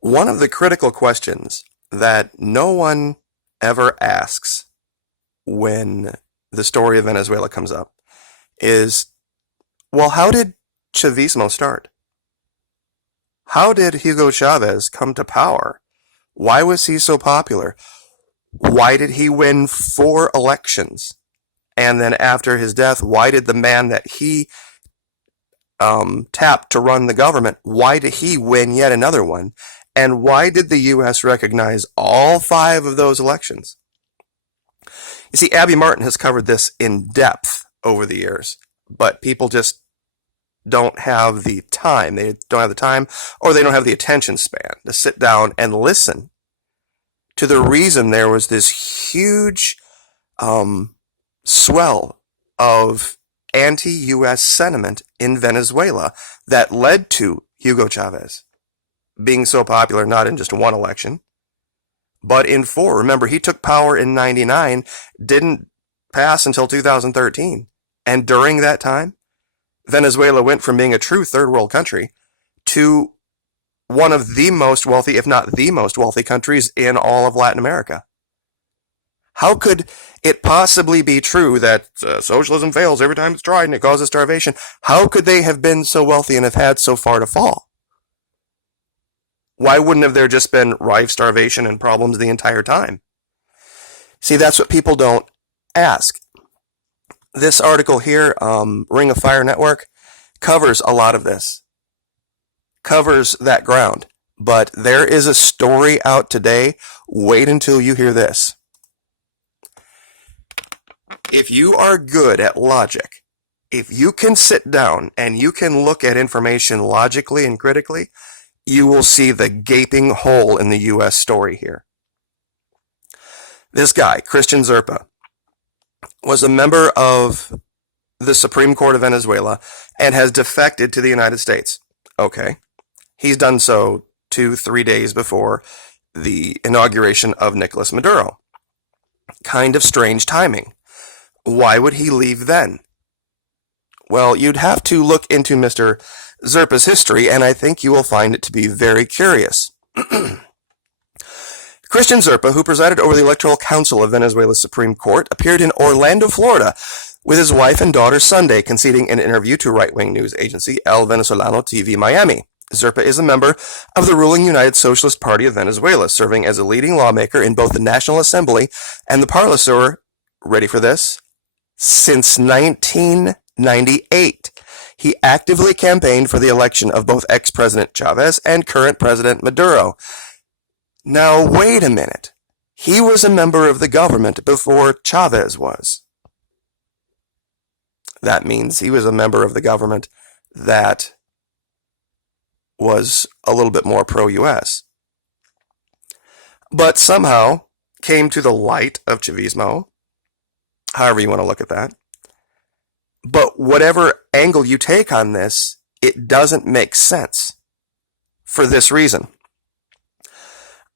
One of the critical questions that no one ever asks when the story of Venezuela comes up is, well, how did Chavismo start? How did Hugo Chavez come to power? Why was he so popular? Why did he win 4 elections? And then after his death, why did the man that he tapped to run the government, why did he win yet another one? And why did the U.S. recognize all 5 of those elections? You see, Abby Martin has covered this in depth over the years, but people just don't have the time. They don't have the time, or they don't have the attention span to sit down and listen to the reason there was this huge swell of anti-U.S. sentiment in Venezuela that led to Hugo Chavez being so popular, not in just 1 election, but in 4. Remember, he took power in 99, didn't pass until 2013. And during that time, Venezuela went from being a true third world country to one of the most wealthy, if not the most wealthy countries in all of Latin America. How could it possibly be true that socialism fails every time it's tried and it causes starvation? How could they have been so wealthy and have had so far to fall? Why wouldn't have there just been rife starvation and problems the entire time? See, that's what people don't ask. This article here, Ring of Fire Network, covers a lot of this, covers that ground. But there is a story out today. Wait until you hear this. If you are good at logic, if you can sit down and you can look at information logically and critically, you will see the gaping hole in the U.S. story here. This guy, Christian Zerpa, was a member of the Supreme Court of Venezuela and has defected to the United States. Okay. He's done so 2-3 days before the inauguration of Nicolas Maduro. Kind of strange timing. Why would he leave then? Well, you'd have to look into Mr. Zerpa's history, and I think you will find it to be very curious. Christian Zerpa, who presided over the Electoral Council of Venezuela's Supreme Court, appeared in Orlando, Florida, with his wife and daughter Sunday, conceding an interview to right-wing news agency El Venezolano TV Miami. Zerpa is a member of the ruling United Socialist Party of Venezuela, serving as a leading lawmaker in both the National Assembly and the Parlisur, ready for this, since 1998. He actively campaigned for the election of both ex-President Chavez and current President Maduro. Now, wait a minute. He was a member of the government before Chavez was. That means he was a member of the government that was a little bit more pro-U.S. But somehow came to the light of Chavismo, however you want to look at that. But whatever angle you take on this, it doesn't make sense for this reason.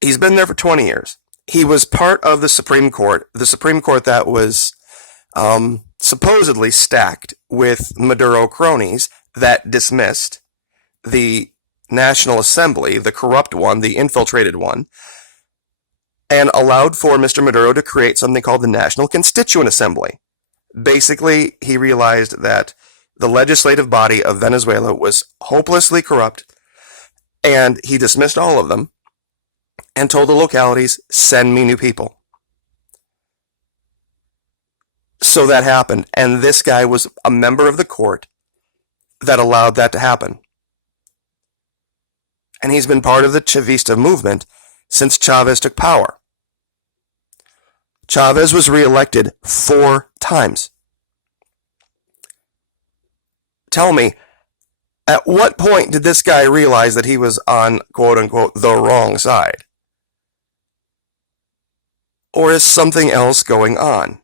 He's been there for 20 years. He was part of the Supreme Court that was supposedly stacked with Maduro cronies that dismissed the National Assembly, the corrupt one, the infiltrated one, and allowed for Mr. Maduro to create something called the National Constituent Assembly. Basically, he realized that the legislative body of Venezuela was hopelessly corrupt, and he dismissed all of them and told the localities, send me new people. So that happened, and this guy was a member of the court that allowed that to happen. And he's been part of the Chavista movement since Chavez took power. Chavez was reelected 4 times. Tell me, at what point did this guy realize that he was on, quote-unquote, the wrong side? Or is something else going on?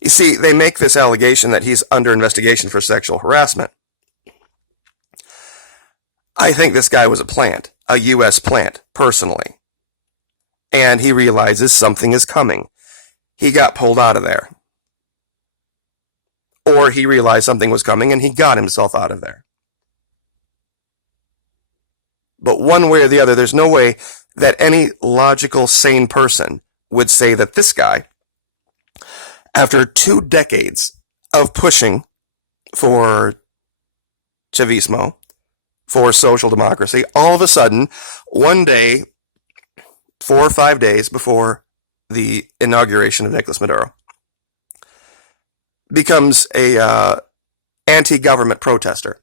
You see, they make this allegation that he's under investigation for sexual harassment. I think this guy was a plant, a U.S. plant, personally. And he realizes something is coming. He got pulled out of there. Or he realized something was coming and he got himself out of there. But one way or the other, there's no way that any logical, sane person would say that this guy, after 2 decades of pushing for Chavismo, for social democracy, all of a sudden, one day, 4 or 5 days before the inauguration of Nicolas Maduro, becomes a anti-government protester.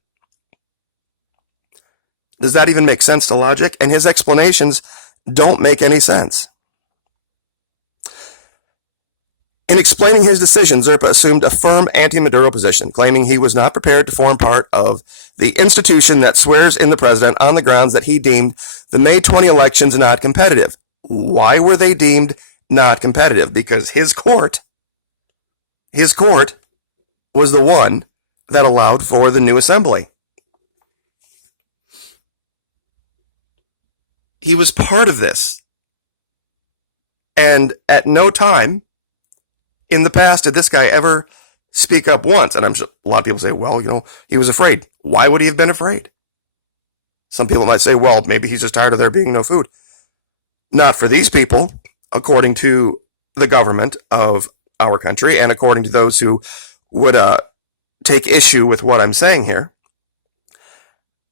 Does that even make sense to logic? And his explanations don't make any sense. In explaining his decision, Zerpa assumed a firm anti-Maduro position, claiming he was not prepared to form part of the institution that swears in the president on the grounds that he deemed the May 20 elections not competitive. Why were they deemed not competitive? Because his court was the one that allowed for the new assembly. He was part of this. And at no time in the past did this guy ever speak up once. And a lot of people say, well, he was afraid. Why would he have been afraid? Some people might say, well, maybe he's just tired of there being no food. Not for these people, according to the government of our country and according to those who would take issue with what I'm saying here.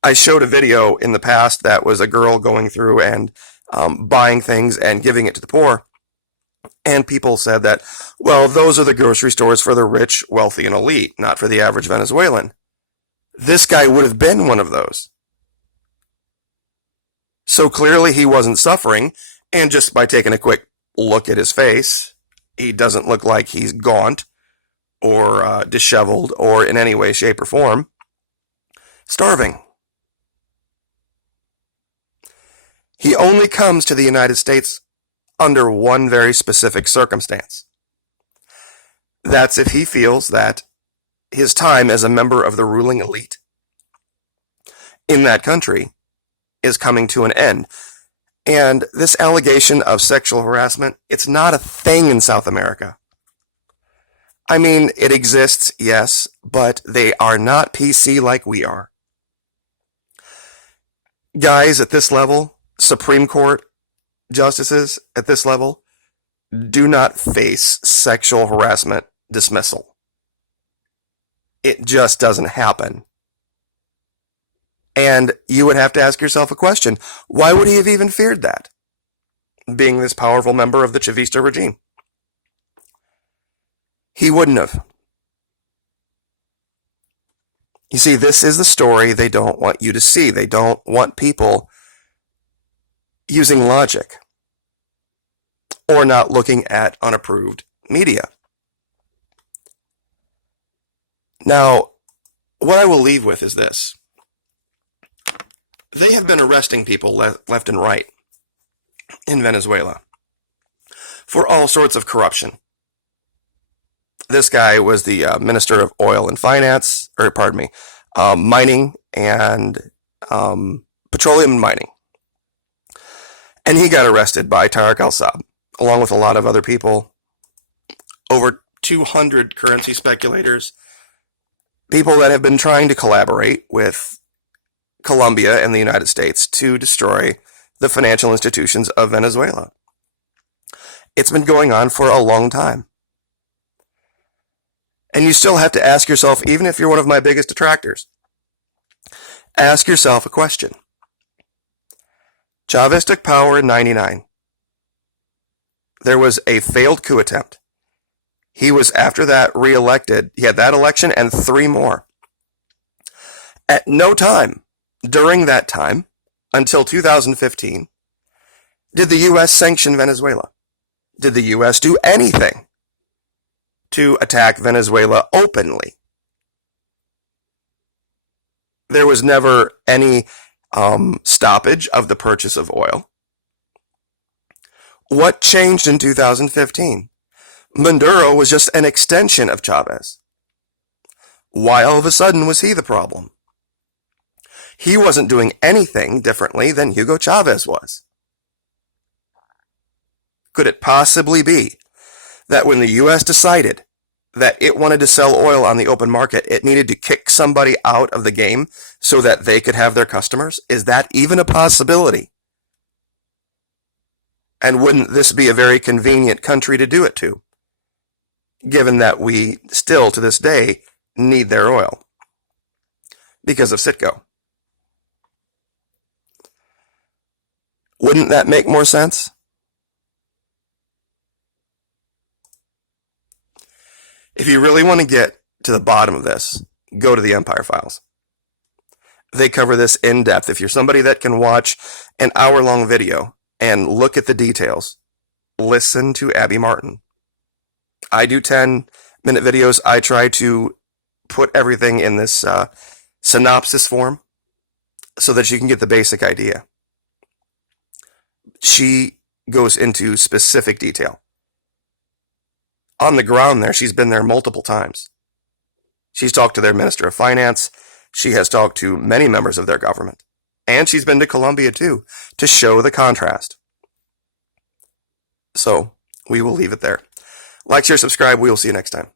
I showed a video in the past that was a girl going through and buying things and giving it to the poor. And people said that, well, those are the grocery stores for the rich, wealthy, and elite, not for the average Venezuelan. This guy would have been one of those. So clearly he wasn't suffering, and just by taking a quick look at his face, he doesn't look like he's gaunt or disheveled or in any way, shape, or form starving. He only comes to the United States under one very specific circumstance. That's if he feels that his time as a member of the ruling elite in that country is coming to an end. And this allegation of sexual harassment, it's not a thing in South America. I mean, it exists, yes, but they are not PC like we are. Guys at this level, Supreme Court justices at this level, do not face sexual harassment dismissal. It just doesn't happen. And you would have to ask yourself a question. Why would he have even feared that? Being this powerful member of the Chavista regime. He wouldn't have. You see, this is the story they don't want you to see. They don't want people using logic or not looking at unapproved media. Now, what I will leave with is this. They have been arresting people left and right in Venezuela for all sorts of corruption. This guy was the Minister of Oil and Finance, mining and petroleum and mining. And he got arrested by Tariq al-Saab, along with a lot of other people, over 200 currency speculators, people that have been trying to collaborate with Colombia and the United States to destroy the financial institutions of Venezuela. It's been going on for a long time. And you still have to ask yourself, even if you're one of my biggest detractors, ask yourself a question. Chavez took power in 1999. There was a failed coup attempt. He was, after that, re-elected. He had that election and 3 more. At no time during that time, until 2015, did the U.S. sanction Venezuela? Did the U.S. do anything to attack Venezuela openly? There was never any stoppage of the purchase of oil. What changed in 2015? Maduro was just an extension of Chavez. Why all of a sudden was he the problem? He wasn't doing anything differently than Hugo Chavez was. Could it possibly be that when the U.S. decided that it wanted to sell oil on the open market, it needed to kick somebody out of the game so that they could have their customers? Is that even a possibility? And wouldn't this be a very convenient country to do it to, given that we still, to this day, need their oil because of Citgo? Wouldn't that make more sense? If you really want to get to the bottom of this, go to the Empire Files. They cover this in depth. If you're somebody that can watch an hour-long video and look at the details, listen to Abby Martin. I do 10-minute videos. I try to put everything in this synopsis form so that you can get the basic idea. She goes into specific detail. On the ground there, she's been there multiple times. She's talked to their Minister of Finance. She has talked to many members of their government. And she's been to Colombia too, to show the contrast. So, we will leave it there. Like, share, subscribe. We will see you next time.